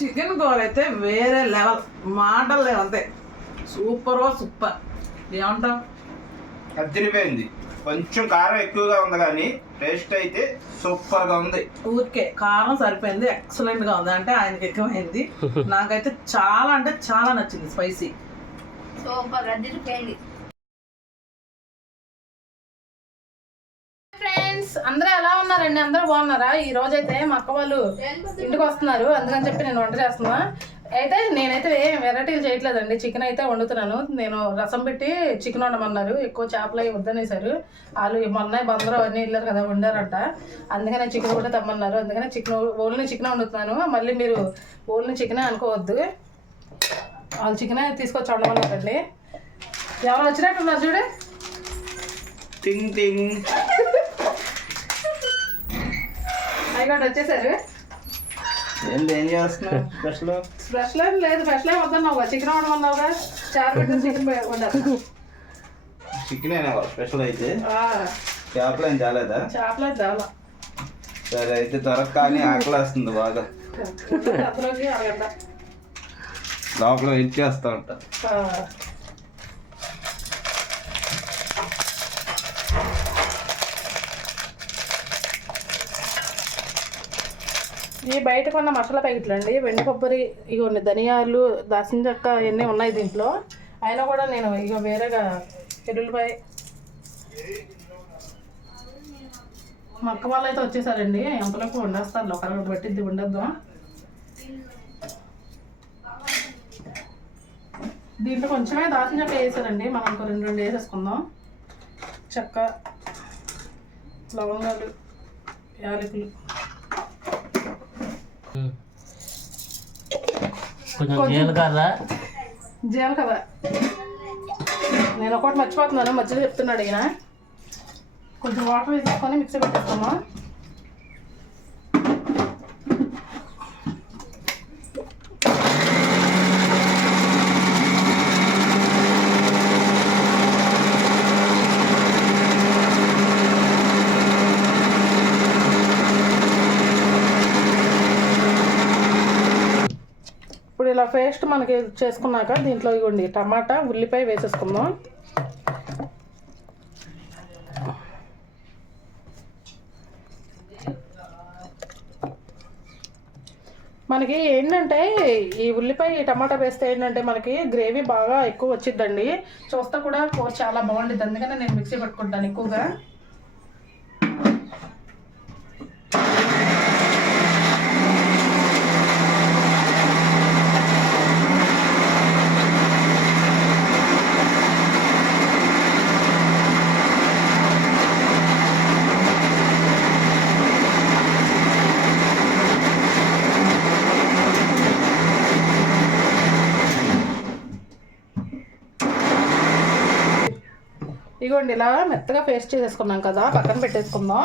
Chicken కూర అయితే వేరే లెవెల్, మాటలు లేవు అంతే. సూపర్ ఏమంటావు? అదిరిపోయింది. కొంచెం కారం ఎక్కువగా ఉంది కానీ టేస్ట్ అయితే సూపర్గా ఉంది. ఊరికే కారం సరిపోయింది, ఎక్సలెంట్గా ఉంది. అంటే ఆయనకి ఎక్కువైంది, నాకైతే చాలా అంటే చాలా నచ్చింది. స్పైసీ సూపర్ అదిరిపోయింది. ఫ్రెండ్స్ అందరూ ఎలా ఉన్నారండి? అందరూ బాగున్నారా? ఈ రోజు అయితే మా అక్క వాళ్ళు ఇంటికి వస్తున్నారు, అందుకని చెప్పి నేను వంట చేస్తున్నా. అయితే నేనైతే ఏం వెరైటీలు చేయట్లేదండి. చికెన్ అయితే వండుతున్నాను. నేను రసం పెట్టి చికెన్ వండమన్నారు, ఎక్కువ చేపలు అవి వద్దనేసారు. వాళ్ళు మొన్న బందరు అవన్నీ వెళ్ళారు కదా, వండారంట. అందుకని చికెన్ కూడా తెమ్మన్నారు. అందుకని ఓన్లీ చికెన్ వండుతున్నాను. మళ్ళీ మీరు ఓన్లీ చికెనే అనుకోవద్దు, వాళ్ళు చికెనే తీసుకొచ్చి వండమన్నారండి. ఎవరు వచ్చినట్టున్నారు చూడు. టింగ్ టింగ్ అయిగోటి వచ్చేసారు. ఏంటి ఏం చేస్తున్నావు? స్పెషల్ స్పెషల్ ఏం లేదు, స్పెషల్ ఏం వద్దన్నావుగా, చికెన్ వండమన్నావుగా, చారు పెట్టిన చికెన్ వండారు. చికెన్ అయినా స్పెషల్ అయితే చేపలు ఏం చాలేదా? చేపలేదు చాలా. సరే అయితే త్వరగా కానీ ఆకలి వస్తుంది బాగా. అందులోకి అరగంట లోపల వెయిట్ చేస్తూ ఉంటా. ఈ బయట కొన్న మసాలా ప్యాకెట్లు అండి, వెండి కొబ్బరి, ఇగోండి ధనియాలు, దాల్చిన చెక్క ఇవన్నీ ఉన్నాయి దీంట్లో. అయినా కూడా నేను ఇక వేరేగా ఎల్లుల్లిపాయ. మా అక్క వాళ్ళు అయితే వచ్చేసారండి, ఎంతలోకి వండేస్తారు, ఒకరికి పట్టిద్ది, వండేద్దాం. దీంట్లో కొంచెమే దాల్చిన చెక్క వేసారండి, మనం ఇంకో రెండు వేసేసుకుందాం. చెక్క, లవంగాలు, యాలకులు, జీలకర్ర. నేను ఒకటి మర్చిపోతున్నాను, మధ్యలో చెప్తున్నాడు ఈయన. కొంచెం వాటర్ వేసుకొని మిక్సీ పెట్టేస్తాము. ఇప్పుడు ఇలా పేస్ట్ మనకి చేసుకున్నాక దీంట్లో ఇవ్వండి టమాటా, ఉల్లిపాయ వేసేసుకుందాం. మనకి ఏంటంటే ఈ ఉల్లిపాయ టమాటా వేస్తే ఏంటంటే మనకి గ్రేవీ బాగా ఎక్కువ వచ్చిద్దండి. చూస్తా కూడా కూర చాలా బాగుంటుంది, అందుకనే నేను మిక్సీ పట్టుకుంటాను ఎక్కువగా. ఇగోండి ఇలా మెత్తగా పేస్ట్ చేసేసుకున్నాం కదా, పక్కన పెట్టేసుకుందాం.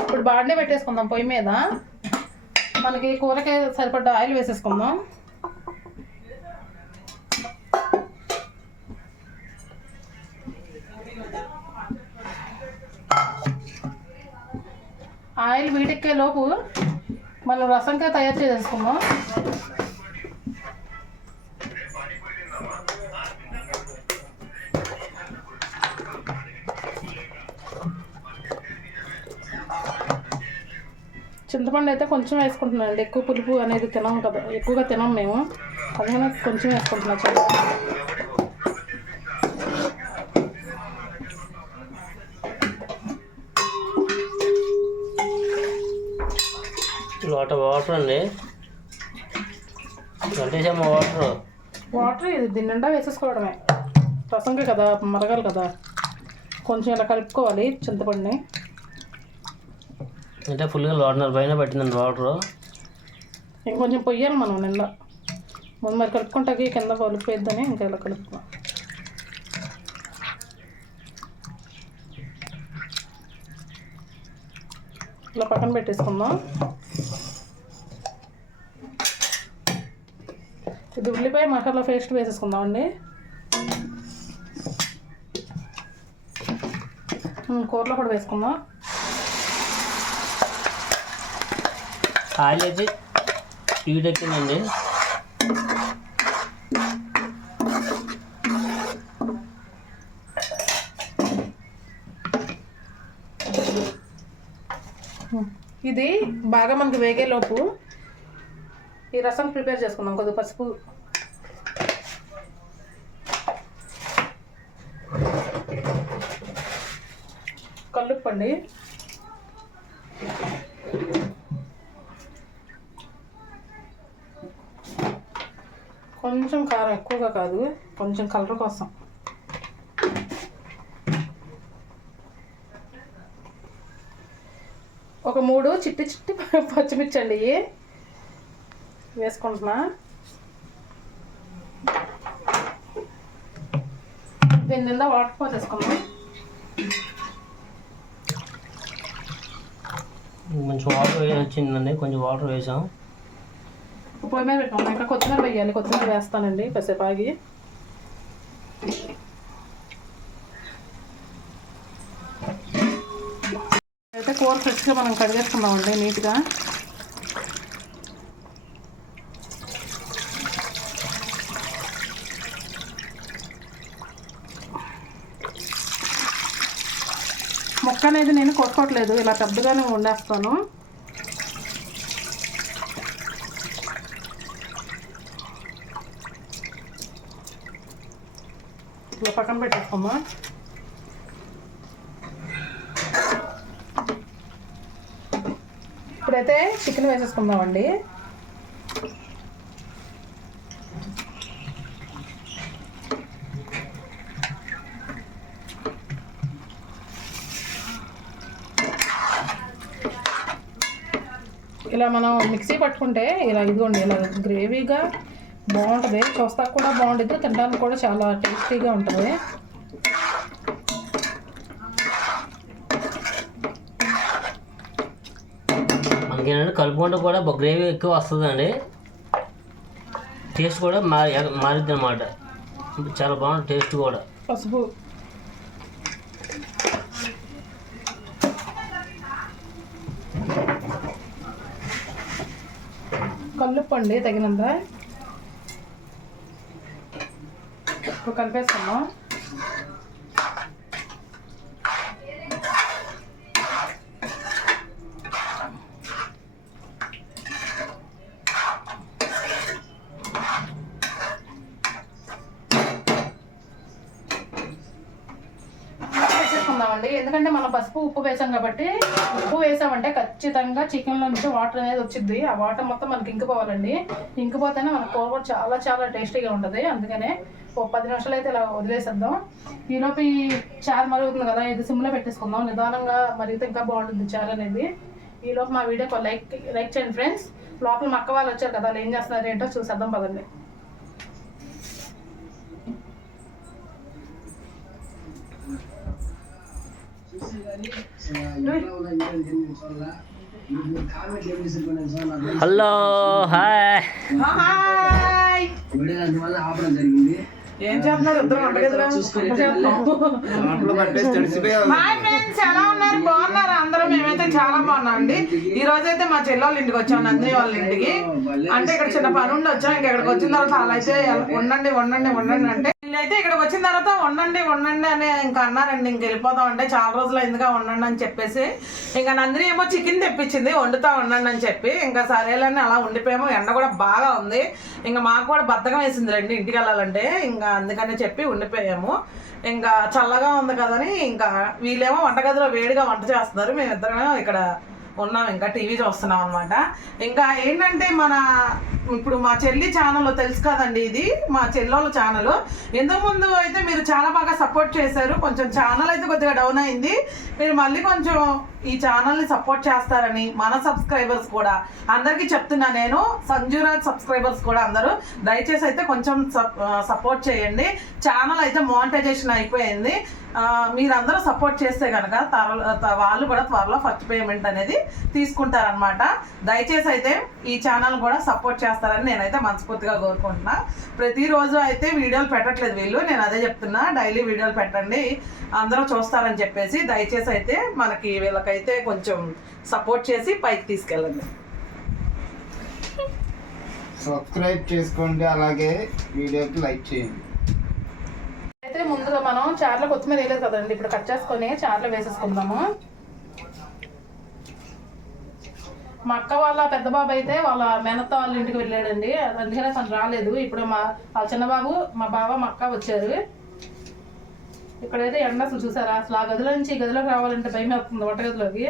ఇప్పుడు బాండీ పెట్టేసుకుందాం పొయ్యి మీద. మనకి కూరకి సరిపడ్డ ఆయిల్ వేసేసుకుందాం. ఆయిల్ వీటెక్కే లోపు మనం రసంకాయ తయారు చేసేసుకుందాం. చింతపండు అయితే కొంచెం వేసుకుంటున్నాను అండి, ఎక్కువ పులుపు అనేది తినాం కదా, ఎక్కువగా తినాం మేము, అందుకనే కొంచెం వేసుకుంటున్నా. వాటర్ అండి, వాటర్ ఇది దీని నిండా వేసేసుకోవడమే. రసంగా కదా, మరగాలి కదా, కొంచెం ఇలా కలుపుకోవాలి చింతపండుని. అంటే ఫుల్గా వాటర్ పైన పట్టిందండి వాటర్. ఇంకొంచెం పొయ్యాలి మనం నిండా, ముందు మరి కలుపుకుంటాకి కింద పలుపుద్దని ఇంకా ఇలా కలుపుకున్నాం. ఇలా పక్కన పెట్టేసుకుందాం. ఇది ఉల్లిపాయ మసాలా పేస్ట్ వేసేసుకుందాం అండి. కూరలో కూడా వేసుకుందాం. ఆయిల్ అయితే హీట్ ఎక్కిందండి. ఇది బాగా మనకి వేగేలోపు ఈ రసం ప్రిపేర్ చేసుకుందాం. కొద్దిగా పసుపు, కల్లుప్పండి, కొంచెం కారం, ఎక్కువగా కాదు, కొంచెం కలర్ కోసం. ఒక 3 చిట్టి చిట్టి పచ్చిమిర్చి అండి వేసుకుంటున్నా. దీని నిండా వాటర్ పోసేసుకున్నాం. కొంచెం వాటర్ వచ్చిందండి, కొంచెం వాటర్ వేసాం. పొయ్యి మీద పెట్టాం. ఇంకా కొత్తిమీర వేయాలి. కొత్తిమీర వేస్తానండి కాసేపు ఆగి. అయితే కూర ఫ్రెష్గా మనం కడిగేసుకుందామండి నీట్గా. ముక్క అనేది నేను కొట్టుకోవట్లేదు, ఇలా పెద్దగానే వండేస్తాను. ఇలా పక్కన పెట్టేసుకోమా. ఇప్పుడైతే చికెన్ వేసేసుకుందామండి. ఇలా మనం మిక్సీ పట్టుకుంటే ఇలా ఇదిగోండి, ఇలా గ్రేవీగా బాగుంటుంది. చూస్తాకు కూడా బాగుంటుంది, తినడానికి కూడా చాలా టేస్టీగా ఉంటుంది. మనకేంటంటే కలుపుకుంటే కూడా గ్రేవీ ఎక్కువ వస్తుందండి, టేస్ట్ కూడా మారిద్ది అనమాట. చాలా బాగుంటుంది టేస్ట్ కూడా. పసుపు, కల్లుప్పండి తగినంత కలిపేసుకున్నాం. వేసేసుకుందామండి. ఎందుకంటే మనం పసుపు ఉప్పు వేసాం కాబట్టి, ఉప్పు వేసామంటే ఖచ్చితంగా చికెన్లో నుంచి వాటర్ అనేది వచ్చింది. ఆ వాటర్ మొత్తం మనకి ఇంకిపోవాలండి. ఇంకిపోతేనే మన కూర కూడా చాలా చాలా టేస్టీగా ఉంటుంది. అందుకనే ఒక 10 నిమిషాలు అయితే ఇలా వదిలేసేద్దాం. ఈలోపు ఈ చారు మరుగుతుంది కదా, ఇది సిమ్లో పెట్టేసుకుందాం. నిదానంగా మరిగితే ఇంకా బాగుంటుంది చారు అనేది. ఈలోపు మా వీడియోకి లైక్ చేయండి ఫ్రెండ్స్. లోపల మా అక్క వాళ్ళు వచ్చారు కదా, వాళ్ళు ఏం చేస్తున్నారు ఏంటో చూసేద్దాం పదండి. Hello, hi. ఏం చేస్తున్నారు ఇద్దరు వంటగదిలో? ఎలా ఉన్నారు? బాగున్నారా అందరూ? మేమైతే చాలా బాగున్నాం అండి. ఈ రోజైతే మా చెల్లెళ్ళ ఇంటికి వచ్చాం, నందిని వాళ్ళ ఇంటికి. అంటే ఇక్కడ చిన్న పని ఉండి వచ్చాం. ఇంకా ఇక్కడికి వచ్చిన తర్వాత అలా అయితే వండండి వండండి వండండి అంటే, వీళ్ళైతే ఇక్కడికి వచ్చిన తర్వాత వండండి వండండి అని ఇంకా అన్నారండి. ఇంక వెళ్ళిపోతాం అంటే చాలా రోజులు ఎందుగా వండండి అని చెప్పేసి, ఇంకా నందిని ఏమో చికెన్ తెప్పించింది, వండుతా ఉండండి అని చెప్పి ఇంకా సరేలని అలా ఉండిపోయాము. ఎండ కూడా బాగా ఉంది, ఇంకా మాకు కూడా బద్ధకం వేసింది రండి ఇంటికి వెళ్ళాలంటే. ఇంకా అందుకని చెప్పి ఉండిపోయాము. ఇంకా చల్లగా ఉంది కదని ఇంకా వీళ్ళేమో వంటగదిలో వేడిగా వంట చేస్తున్నారు, మేమిద్దరం ఇక్కడ ఉన్నాం, ఇంకా టీవీ చూస్తున్నాం అనమాట. ఇంకా ఏంటంటే ఇప్పుడు మా చెల్లి ఛానల్ తెలుసు కదండి, ఇది మా చెల్లెళ్ళ ఛానల్. ఇంతకుముందు అయితే మీరు చాలా బాగా సపోర్ట్ చేశారు. కొంచెం ఛానల్ అయితే కొద్దిగా డౌన్ అయింది. మీరు మళ్ళీ కొంచెం ఈ ఛానల్ని సపోర్ట్ చేస్తారని మన సబ్స్క్రైబర్స్ కూడా అందరికీ చెప్తున్నా. నేను సంజురాజ్ సబ్స్క్రైబర్స్ కూడా అందరూ దయచేసి అయితే కొంచెం సపోర్ట్ చేయండి. ఛానల్ అయితే మానిటైజేషన్ అయిపోయింది. మీరందరూ సపోర్ట్ చేస్తే కనుక వాళ్ళు కూడా త్వరలో ఫస్ట్ పేమెంట్ అనేది తీసుకుంటారనమాట. దయచేసి అయితే ఈ ఛానల్ కూడా సపోర్ట్ చేస్తారని నేనైతే మనస్ఫూర్తిగా కోరుకుంటున్నా. ప్రతిరోజు అయితే వీడియోలు పెట్టట్లేదు వీళ్ళు, నేను అదే చెప్తున్నా. డైలీ వీడియోలు పెట్టండి, అందరూ చూస్తారని చెప్పేసి దయచేసి అయితే మనకి వీళ్ళకైతే కొంచెం సపోర్ట్ చేసి పైకి తీసుకెళ్ళండి. సబ్స్క్రైబ్ చేసుకోండి, అలాగే వీడియోకి లైక్ చేయండి. అయితే ముందుగా మనం చారులో కొత్తిమీర వేయలేదు కదండి, ఇప్పుడు కట్ చేసుకొని చారులో వేసేసుకుందాము. మా అక్క వాళ్ళ పెద్ద బాబు అయితే వాళ్ళ మేనత్త వాళ్ళ ఇంటికి వెళ్ళాడండి, అందుకనే తను రాలేదు. ఇప్పుడు వాళ్ళ చిన్నబాబు, మా బావ, మా అక్క వచ్చారు. ఇక్కడైతే ఎండ అసలు చూసారా, అసలు ఆ గదిలో నుంచి ఈ గదిలోకి రావాలంటే భయం వేస్తుంది. వంటగదిలోకి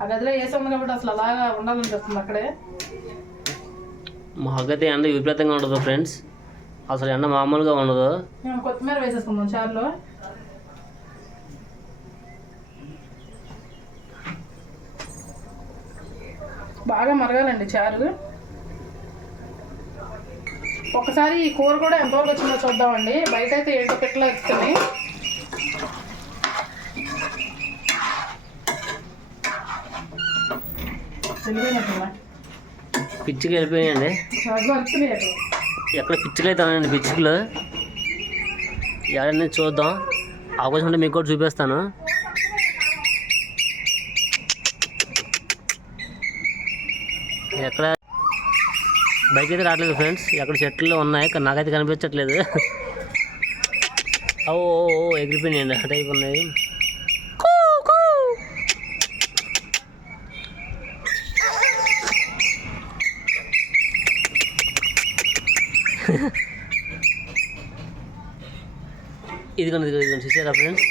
ఆ గదిలో వేసి ఉంది కాబట్టి అసలు అలాగా ఉండాలనిపిస్తుంది అక్కడే. మాకైతే ఎండ విపరీతంగా ఉండదు ఫ్రెండ్స్, అసలు ఎండ మామూలుగా ఉండదు. మేము కొత్తిమీర వేసేసుకుందాం చారులో. బాగా మరగాలండి చారు. ఒకసారి ఈ కూర కూడా ఎంతవరకు వచ్చిందో చూద్దామండి. బయట అయితే ఏంటో పిట్టలు వస్తున్నాయి. వెళ్ళిపోయినట్టున్నా పిచ్చికి వెళ్ళిపోయాయండి. వస్తున్నాయి అక్కడ. ఎక్కడ పిచ్చిలు అవుతానండి, పిచ్చికలు ఎవరైనా చూద్దాం. అవకాశం ఉంటే మీకు కూడా చూపిస్తాను. ఎక్కడ బైక్ అయితే రావట్లేదు ఫ్రెండ్స్, ఎక్కడ చెట్లు ఉన్నాయి కానీ నాకైతే కనిపించట్లేదు. ఓ ఎగిరిపోయినాయండి, ఆ టైప్ ఉన్నాయి. ఇదిగోండి చూసారా ఫ్రెండ్స్,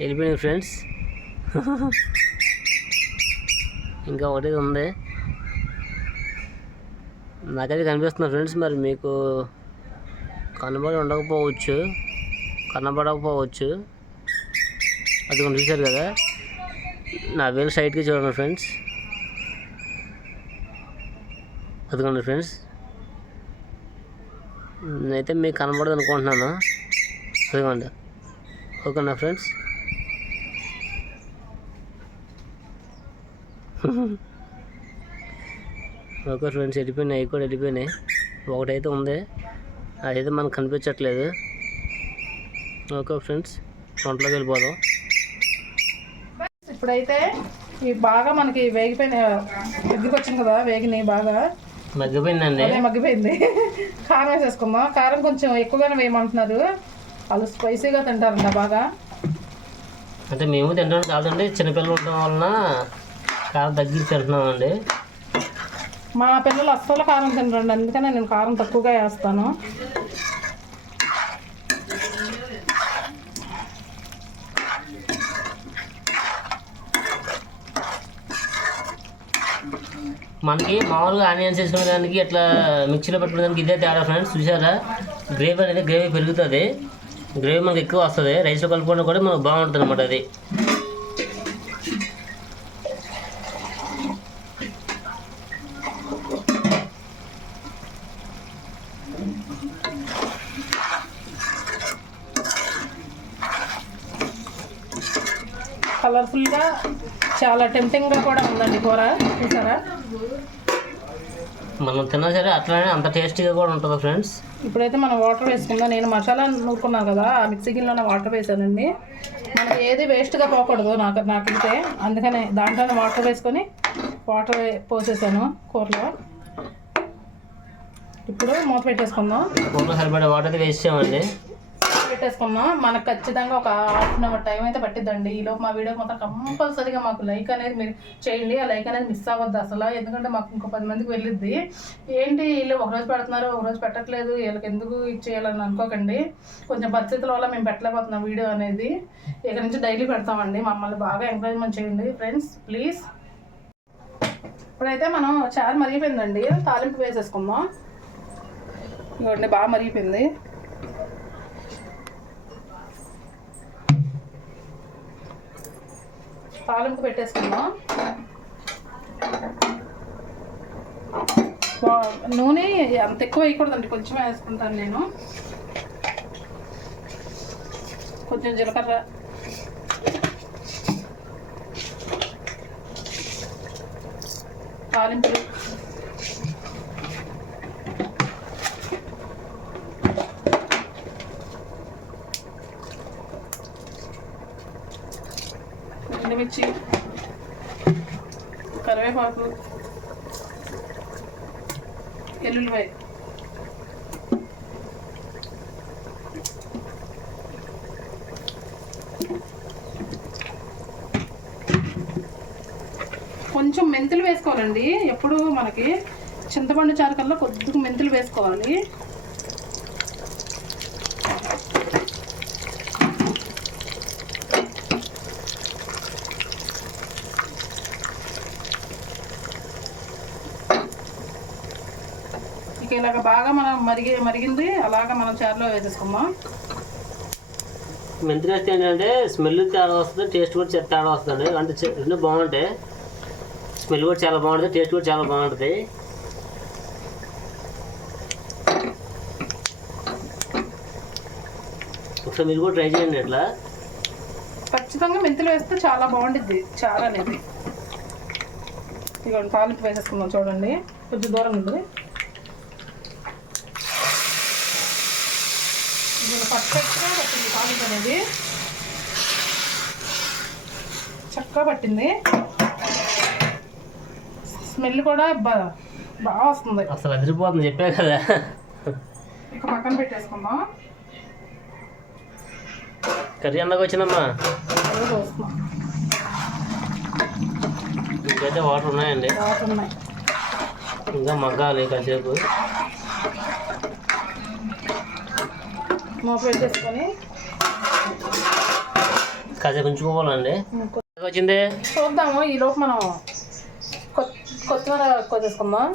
వెళ్ళిపోయింది ఫ్రెండ్స్. ఇంకా ఒకటి ఉంది, నాకైతే కనిపిస్తుంది ఫ్రెండ్స్. మరి మీకు కనబడకపోవచ్చు. అది కొంచెం చూశారు కదా, నా వేలు సైడ్కి చూడండి ఫ్రెండ్స్. అదిగోండి ఫ్రెండ్స్, నేనైతే మీకు కనబడదు అనుకుంటున్నాను. అదిగోండి, ఓకేనా ఫ్రెండ్స్. ఓకే ఫ్రెండ్స్, వెళ్ళిపోయినాయి, అవి కూడా వెళ్ళిపోయినాయి. ఒకటైతే ఉంది, అదైతే మనకు కనిపించట్లేదు. ఓకే ఫ్రెండ్స్, వంటలోకి వెళ్ళిపోదాం. ఇప్పుడైతే ఇవి బాగా మనకి వేగిపోయినాయి, దగ్గరికి వచ్చింది కదా, వేగినాయి బాగా. మగ్గిపోయిందండి, అదే మగ్గిపోయింది. కారం వేసేసుకుందాం. కారం కొంచెం ఎక్కువగానే వేయమంటున్నారు, వాళ్ళు స్పైసీగా తింటారంట బాగా. అంటే మేము తింటాం కాదండి, చిన్నపిల్లలు ఉండడం వలన కారం తగ్గించి తింటున్నామండి. మా పిల్లలు అస్సలు కారం తినరండి, అందుకనే నేను కారం తక్కువగా వేస్తాను. మనకి మామూలుగా ఆనియన్స్ వేసుకునే దానికి ఇట్లా మిక్సీలో పెట్టుకునే దానికి ఇదే తేడా ఫ్రెండ్స్. చూసారా, గ్రేవీ అనేది గ్రేవీ పెరుగుతుంది, గ్రేవీ మనకి ఎక్కువ వస్తుంది. రైస్లో కలుపుకోవడం కూడా మనకు బాగుంటుంది అన్నమాట. అది కలర్ఫుల్గా చాలా టెంప్టింగ్గా కూడా ఉందండి కూర, చూసారా. మనం తిన్నా సరే అట్లానే అంత టేస్టీగా కూడా ఉంటుంది ఫ్రెండ్స్. ఇప్పుడైతే మనం వాటర్ వేసుకుందాం. నేను మసాలా నూరుకున్నాను కదా, ఆ మిక్సీ గిన్నెలోనే వాటర్ వేసానండి. మనకి ఏది వేస్ట్గా పోకూడదు నాకైతే, అందుకనే దాంట్లోనే వాటర్ వేసుకొని వాటర్ పోసేసాను కూరలో. ఇప్పుడు మూత పెట్టేసుకుందాం. కూరలో సరిపడే వాటర్ అయితే వేసామండి, పెట్టేసుకున్నాం. మనకు ఖచ్చితంగా ఒక ½ టైం అయితే పట్టిద్దండి. ఈలోపు మా వీడియో మొత్తం కంపల్సరీగా మాకు లైక్ అనేది మీరు చేయండి. ఆ లైక్ అనేది మిస్ అవ్వద్దు అసలు, ఎందుకంటే మాకు ఇంకో 10 మందికి వెళ్ళిద్ది. ఏంటి వీళ్ళు ఒకరోజు పెడుతున్నారు, ఒకరోజు పెట్టట్లేదు, వీళ్ళకి ఎందుకు ఇచ్చేయాలని అనుకోకండి. కొంచెం పరిస్థితుల వల్ల మేము పెట్టలేకపోతున్నాం వీడియో అనేది. ఇక్కడ నుంచి డైలీ పెడతామండి. మమ్మల్ని బాగా ఎంకరేజ్మెంట్ చేయండి ఫ్రెండ్స్, ప్లీజ్. ఇప్పుడైతే మనం చారు మరిగిపోయిందండి, తాలింపు వేసేసుకుందాం. ఇవ్వండి, బాగా మరిగిపోయింది. తాలింపు పెట్టేసుకుందాం. నూనె అంత ఎక్కువ వేయకూడదండి, కొంచెం వేసుకుంటాను నేను. కొంచెం జీలకర్ర, తాలింపులు, ఎండుమిర్చి, కరివేపాకు, ఎల్లుల్లిపాయ, కొంచెం మెంతులు వేసుకోవాలండి. ఎప్పుడు మనకి చింతపండు చారు కల్లా కొద్దిగా మెంతులు వేసుకోవాలి. ఇక ఇలాగ బాగా మనం మరిగింది అలాగా మనం చారులో వేసేసుకుందాం. మెంతులు వేస్తే ఏంటంటే స్మెల్ తేడా వస్తుంది, టేస్ట్ కూడా తేడా వస్తుంది. అంటే రెండు బాగుంటాయి, స్మెల్ కూడా చాలా బాగుంటుంది, టేస్ట్ కూడా చాలా బాగుంటుంది. ఒకసారి మీరు కూడా ట్రై చేయండి. ఇట్లా ఖచ్చితంగా మెంతులు వేస్తే చాలా బాగుంటుంది చారు అనేది. ఇక తాలింపు వేసేసుకుందాం. చూడండి కొంచెం దూరం ఉంది. పర్ఫెక్ట్గా పట్టింది తాలింపు అనేది, చక్కగా పట్టింది. స్మెల్ కూడా బాగా వస్తుంది. అసలు అదిరిపోతుంది, చెప్పే కదా. ఇక పక్కన పెట్టేసుకుందాం. కర్రీ అన్నకు వచ్చిందమ్మా. చూస్తున్నాం ఇంకైతే వాటర్ ఉన్నాయండి, బాగున్నాయి. ఇంకా మగ్గాలి కాసేపు. మూత పెట్టేసుకొని కాసేపు ఉంచుకోవాలండి. వచ్చింది చూద్దాము. ఈలోపు మనం కొత్తిమీర కొద్దేసుకుందాం.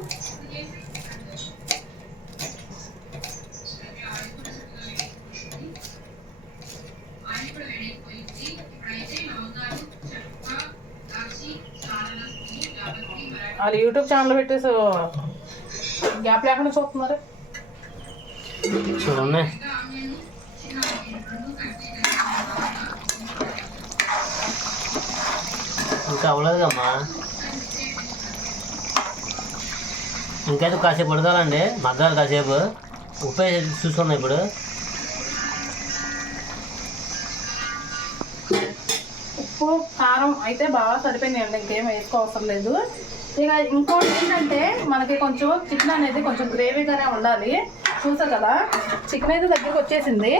వాళ్ళు యూట్యూబ్ ఛానల్ పెట్టేసి గ్యాప్ లేకుండా చూస్తున్నారు. చూడండి ఇంకా అవ్వలేదుగమ్మా, ఇంకైతే కాసేపు ఉడకాలండి, మగ్గాలి కాసేపు. ఉప్పు వేసి చూసుకున్నాం ఇప్పుడు. ఉప్పు కారం అయితే బాగా సరిపోయిందండి, ఇంకేం వేసుకోవసరం లేదు. ఇక ఇంకోటి ఏంటంటే మనకి కొంచెం చికెన్ అనేది కొంచెం గ్రేవీగానే ఉండాలి. చూసా కదా చికెన్ అయితే దగ్గరికి వచ్చేసింది.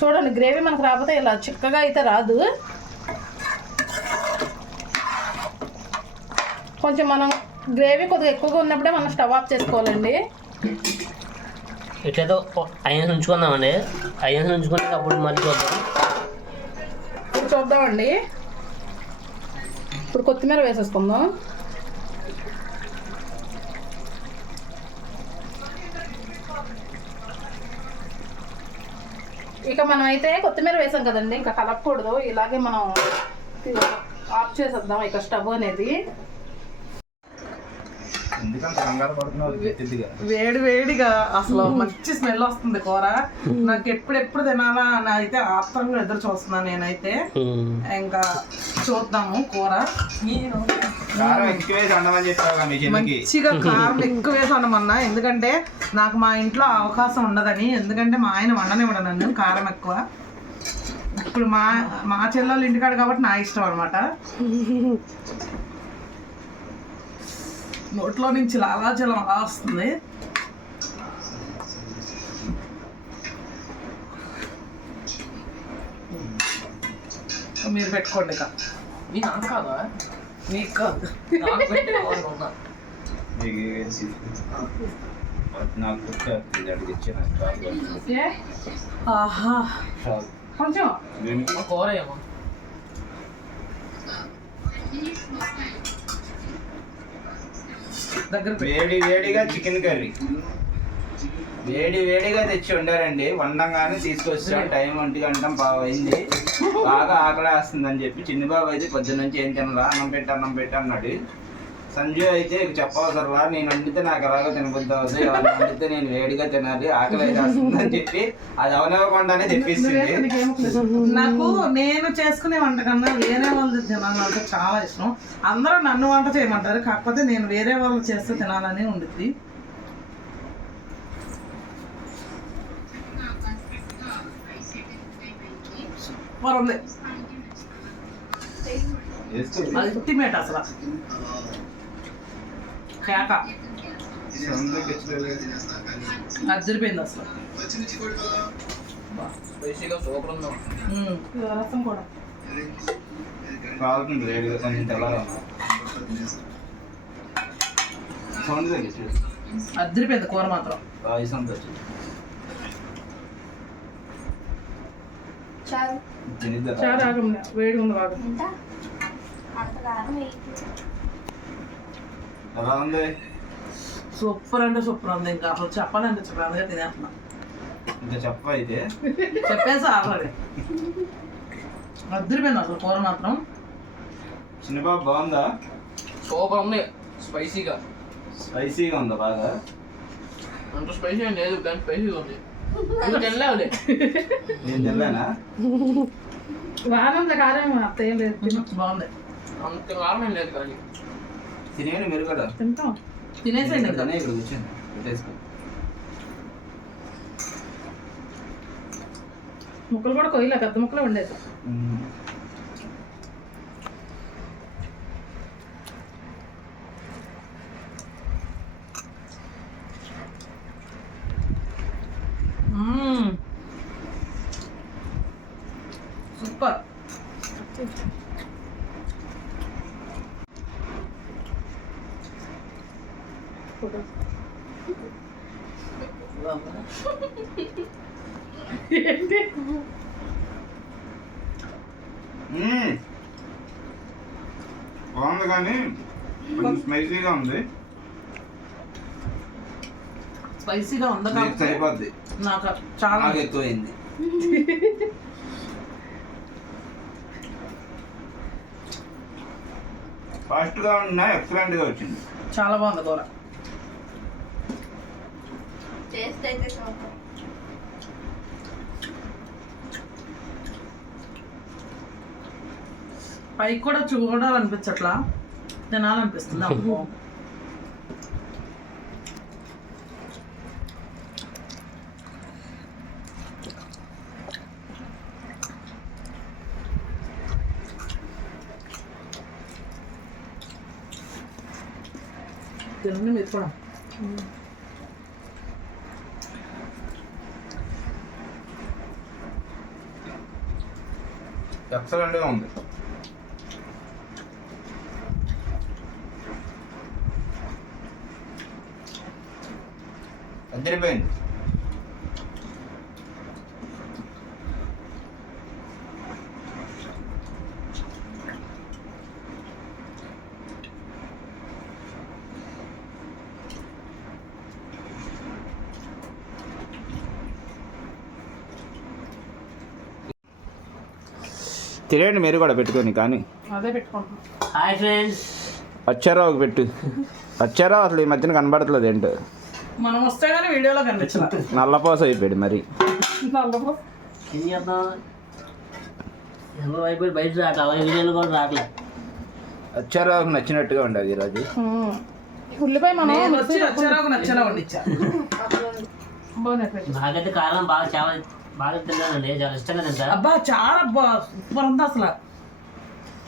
చూడండి గ్రేవీ మనకు రాకపోతే ఇలా చిక్కగా అయితే రాదు. కొంచెం మనం గ్రేవీ కొద్దిగా ఎక్కువగా ఉన్నప్పుడే మనం స్టవ్ ఆఫ్ చేసుకోవాలండి. ఇట్లయితే 5 నిమిషాలు ఉంచుకుందామండి. 5 నిమిషాలు ఉంచుకుంటే అప్పుడు మళ్ళీ చూద్దాం. ఇప్పుడు చూద్దామండి. ఇప్పుడు కొత్తిమీర వేసేసుకుందాం. ఇక మనం అయితే కొత్తిమీర వేసాం కదండి, ఇంకా కలపకూడదు. ఇలాగే మనం ఆఫ్ చేసేద్దాం ఇక స్టవ్ అనేది. వేడి వేడిగా అసలు మంచి స్మెల్ వస్తుంది కూర. నాకు ఎప్పుడెప్పుడు తినాలా అని అయితే ఆత్రంగా ఎదురు చూస్తున్నాను నేనైతే. ఇంకా చూద్దాము కూర. మంచిగా కారం ఎక్కువ వేసి వండమన్నా, ఎందుకంటే నాకు మా ఇంట్లో అవకాశం ఉండదని. ఎందుకంటే మా ఆయన వండనివ్వడు నన్ను కారం ఎక్కువ. ఇప్పుడు మా చెల్లెళ్ళు ఇంటికాడ కాబట్టి నా ఇష్టం అనమాట. నోట్లో నుంచి లాలాజలం అలా వస్తుంది. మీరు పెట్టుకోండి ఇక. మీకు కాదా? మీకు కాదు. ఆహా కొంచెం కూర ఏమో వేడి వేడిగా చికెన్ కర్రీ వేడి వేడిగా తెచ్చి వండారండి. వండంగానే తీసుకొచ్చాం. టైం 1 గంట అయింది. బాగా ఆకలి వేస్తుందని చెప్పి చిన్ని బాబు అయితే పొద్దున్న నుంచి ఏం తినరా, అన్నం పెట్టి అన్నాడు. సంజు అయితే చెప్పవసరలా, నేను వండితే నాకు ఎలాగో తినబుద్ధి అవుతుంది, ఎవరు వండితే నేను వేడిగా తినాలి, ఆకలి అయితే వస్తుందని చెప్పి అది అవనివ్వకుండానే తెప్పిస్తుంది. నాకు నేను చేసుకునే వంట కన్నా వేరే వాళ్ళు తినాలంటే చాలా ఇష్టం. అందరూ నన్ను వంట చేయమంటారు, కాకపోతే నేను వేరే వాళ్ళు చేస్తే తినాలని ఉండిద్ది. సూపర్ ఉంది. వేసుకో. అల్టిమేట్ అసలు కేక సౌండ్ తగ్గించలేదు. అదిరిపోయింది అసలు. రసం కూడా కాలుతుంది వేడిగా కొంచెం తెల్లగా. సౌండ్ తగ్గించలేదు. అదిరిపోయింది కూర మాత్రం. వాయిస్ అంత వచ్చింది. చాలు తినిద్దాం. చాలా ఆగండి, వేడి ఉంది బాగా. ఎంత అంత కారం వేయకు. ఎలా ఉంది? సూపర్ అంటే సూపర్ ఉంది. ఇంకా అసలు చెప్పాలంటే చెప్పాలిగా తినేస్తున్నా. ఇంకా చెప్ప అయితే చెప్పేసి ఆల్రెడీ అదిరిపోయింది అసలు కూర మాత్రం. చిన్నబాబు బాగుందా? సూపర్ ఉంది. స్పైసీగా స్పైసీగా ఉందా బాగా? అంత స్పైసీ ఏం లేదు కానీ స్పైసీగా ఉంది. ఇంకా తినలేవులే. నేను తిన్నానా? వారంలో కారం అంత ఏం లేదు. బాగుంది. అంత కారం ఏం లేదు కానీ తినేయండి మీరు కూడా. తింటాం. తినేసేయండి ఇంకా. ఇక్కడ కూర్చోండి పెట్టేసుకో. ముక్కలు కూడా కొయ్యలే, పెద్ద ముక్కలు ఉండేది. సూపర్. ఏంటి? బాగుంది కానీ కొంచెం స్పైసీగా ఉంది. స్పైసీగా ఉందా మీకు కాబట్టి సరిపోద్ది. నాకు చాలా బాగా ఎక్కువైంది. ఫాస్ట్గా ఉన్నా ఎక్సలెంట్గా వచ్చింది. చాలా బాగుంది కూర. టేస్ట్ అయితే సూపర్. పైకి కూడా చూడాలనిపించట్లా, తినాలనిపిస్తుంది. అమ్మో. తినండి మీరు కూడా. ఎక్సలెంట్గా ఉంది. అదిరిపోయింది. తినేయండి మీరు కూడా పెట్టుకొని. కానీ అదే పెట్టుకుంటాం. Hi friends. వచ్చారావుకి పెట్టు. వచ్చారావు అసలు ఈ మధ్యన కనబడట్లేదు ఏంటో. మనం వస్తే కానీ వీడియోలో కనిపించలేదు. నల్లపోస అయిపోయాడు మరి. ఏం చేద్దాం, ఎంతో అయిపోయి బయట రావట్లేదు, అలాగే వీడియోలు కూడా రావట్లేదు. వచ్చారావుకి నచ్చినట్టుగా ఉండదు ఈరోజు. ఉల్లిపాయ మనం నేను వచ్చి వచ్చారావు నచ్చేలా వండిచ్చా. బాగున్నాయి. నాకైతే కారం బాగా చాలా బాగా తిన్నానండి, చాలా ఇష్టంగా తింటా. అబ్బా చాలా సూపర్ ఉంది అసలు.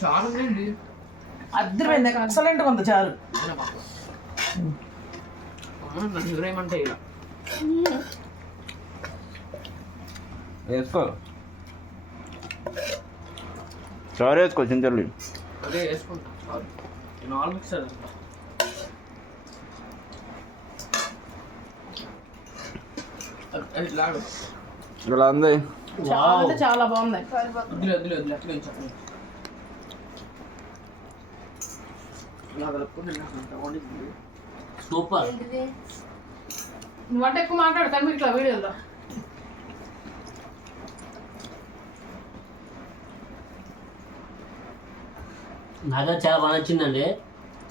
చాలా ఉందండి. అద్దరిపోయింది. ఎక్సలెంట్గా ఉంది చారు. ఏమంటే ఇలా వేసుకో. చారు వేసుకో చింతలు. అదే వేసుకుంటా. సారీ నేను ఆల్ మిక్సర్ అది లాడు. ఇలా ఉంది. చాలా అంటే చాలా బాగున్నాయి. వద్దులే వద్దులే వద్దులే అట్లా చెప్పండి. ఇలా కలుపుకొని వండింది. సూపర్. ఏంటిది? నువ్వు అంటే ఎక్కువ మాట్లాడతాను మీకు ఇట్లా వీడియోలో. నాకైతే చాలా బాగా నచ్చిందండి,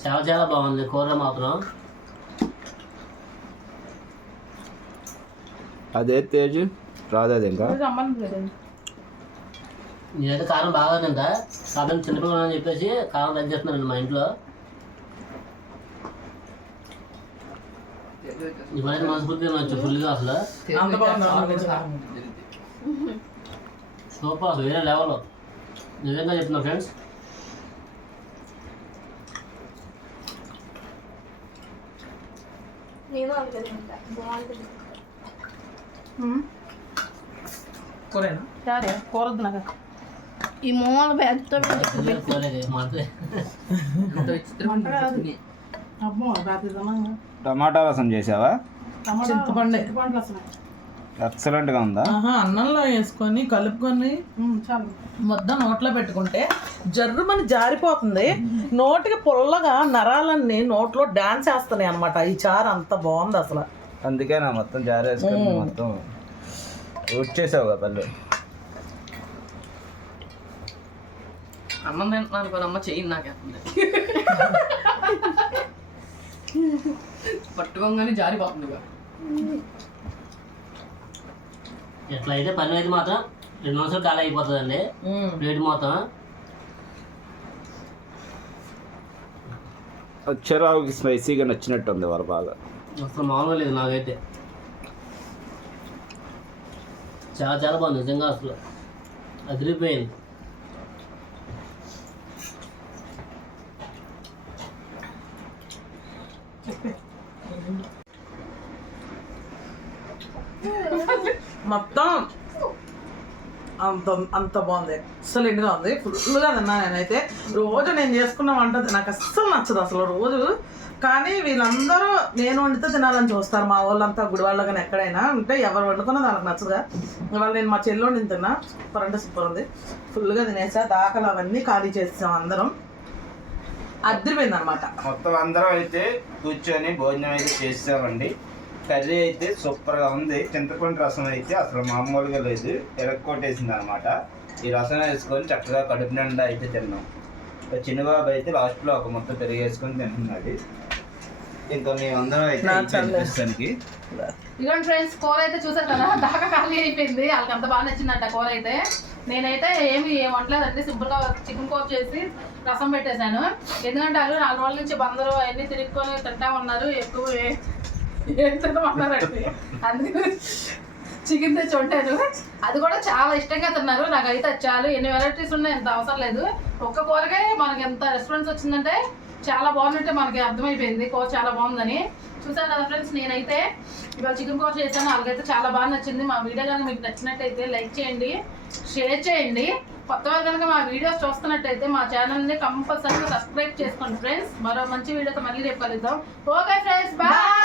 చాలా చాలా బాగుంది కూర మాత్రం. అదే తేజ్ రాదు అది ఇంకా. సంబంధం లేదండి. నేనైతే కారం బాగా తింటా, కారం చిన్నపిల్లలు అని చెప్పేసి కారం తగ్గిస్తున్నానండి మా ఇంట్లో. ఇప్పుడైతే మనస్ఫూర్తి తినవచ్చు ఫుల్గా అసలు. అంత బాగుంది. సూపర్, అసలు వేరే లెవెల్ నిజంగా చెప్తున్నా ఫ్రెండ్స్. నేను అనుకుంటా బాగుంటుంది. కూరేనా సరే కూరద్దు నాకు. ఈ మూల పెద్ద పోలేదు మాత్రమే. అంత విచిత్రమైన చట్నీ. అబ్బో బాపిద్దామా టమాటా రసం చేసావా? చింతపండు అసలు ఎక్సలెంట్గా ఉందా? అన్నంలో వేసుకొని కలుపుకొని చాలు. ముద్ద నోట్లో పెట్టుకుంటే జర్రుమని జారిపోతుంది. నోటికి పుల్లగా నరాలన్నీ నోట్లో డాన్స్ వేస్తున్నాయి అనమాట. ఈ చారు అంత బాగుంది అసలు. అందుకే నా మొత్తం జారేసుకొని మొత్తం వచ్చేసావు కదా పళ్ళు. అన్నం తింటున్నాను అనుకో అమ్మ చెయ్యి నాకేస్తుంది. పట్టుకోగానే జారిపోతుంది ఇక. ఎట్లా అయితే పని అయితే మాత్రం 2 నిమిషాలు ఖాళీ అయిపోతుందండి ప్లేట్ మొత్తం. వచ్చేరావుకి స్పైసీగా నచ్చినట్టు ఉంది వారు బాగా. అసలు మామూలుగా లేదు నాకైతే. చాలా చాలా బాగుంది నిజంగా, అసలు అదిరిపోయింది. మొత్తం అంత అంత బాగుంది. ఎక్సలెంట్గా ఉంది. ఫుల్గా తిన్నా నేనైతే. రోజు నేను చేసుకున్న వంట నాకు అస్సలు నచ్చదు అసలు రోజు. కానీ వీళ్ళందరూ నేను వండితే తినాలని చూస్తారు. మా వాళ్ళంతా గుడివాళ్ళ కానీ ఎక్కడైనా ఉంటే ఎవరు వండుకున్నా వాళ్ళకి నచ్చదుగా. ఇవాళ నేను మా చెల్లి వండిని తిన్నా. సూపర్ అంటే సూపర్ ఉంది. ఫుల్గా తినేసా. దాఖలు అవన్నీ ఖాళీ చేసాం అందరం. అదిరిపోయింది అనమాట. మొత్తం అందరం అయితే కూర్చొని భోజనం అయితే చేసామండి. కర్రీ అయితే సూపర్గా ఉంది. చింతపండు రసం అయితే అసలు మామూలుగా లేదు, ఎరక్కొట్టేసింది అనమాట. ఈ రసం వేసుకొని చక్కగా కడుపు నిండా అయితే తిన్నాం. ఇంకా చిన్నబాబు అయితే లాస్ట్లో ఒక ముద్ద పెరిగి వేసుకొని తింటున్నది. ఇంకా మేమందరం అయితే ప్రస్తుతానికి ఇదిగోండి ఫ్రెండ్స్, కూర అయితే చూసారు కదా, దాకా ఖాళీ అయిపోయింది. వాళ్ళకి అంత బాగా నచ్చిందంట కూర అయితే. నేనైతే ఏమి వండలేదండి, సింపుల్గా చికెన్ కూర చేసి రసం పెట్టేశాను. ఎందుకంటే వాళ్ళు 4 రోజుల నుంచి బందరు అవన్నీ తిరుక్కొని తింటా ఉన్నారు. ఎక్కువ ఏం తినమన్నారండి, అందుకు చికెన్ తెచ్చి వండాను. అది కూడా చాలా ఇష్టంగా తిన్నారు. నాకైతే అది చాలు. ఎన్ని వెరైటీస్ ఉన్నాయి ఎంత అవసరం లేదు. ఒక్క కూరకే మనకి ఎంత రెస్పాన్స్ వచ్చిందంటే చాలా బాగుందంటే మనకి అర్థమైపోయింది కూర చాలా బాగుందని. చూసాను కదా ఫ్రెండ్స్, నేనైతే ఇవాళ చికెన్ కూర చేశాను. వాళ్ళకైతే చాలా బాగా నచ్చింది. మా వీడియో కనుక మీకు నచ్చినట్టయితే లైక్ చేయండి, షేర్ చేయండి. కొత్త వాళ్ళు కనుక మా వీడియోస్ చూస్తున్నట్టయితే మా ఛానల్ని కంపల్సరీగా సబ్స్క్రైబ్ చేసుకోండి ఫ్రెండ్స్. మరో మంచి వీడియోతో మళ్ళీ రేపు కలుద్దాం. Okay friends, bye.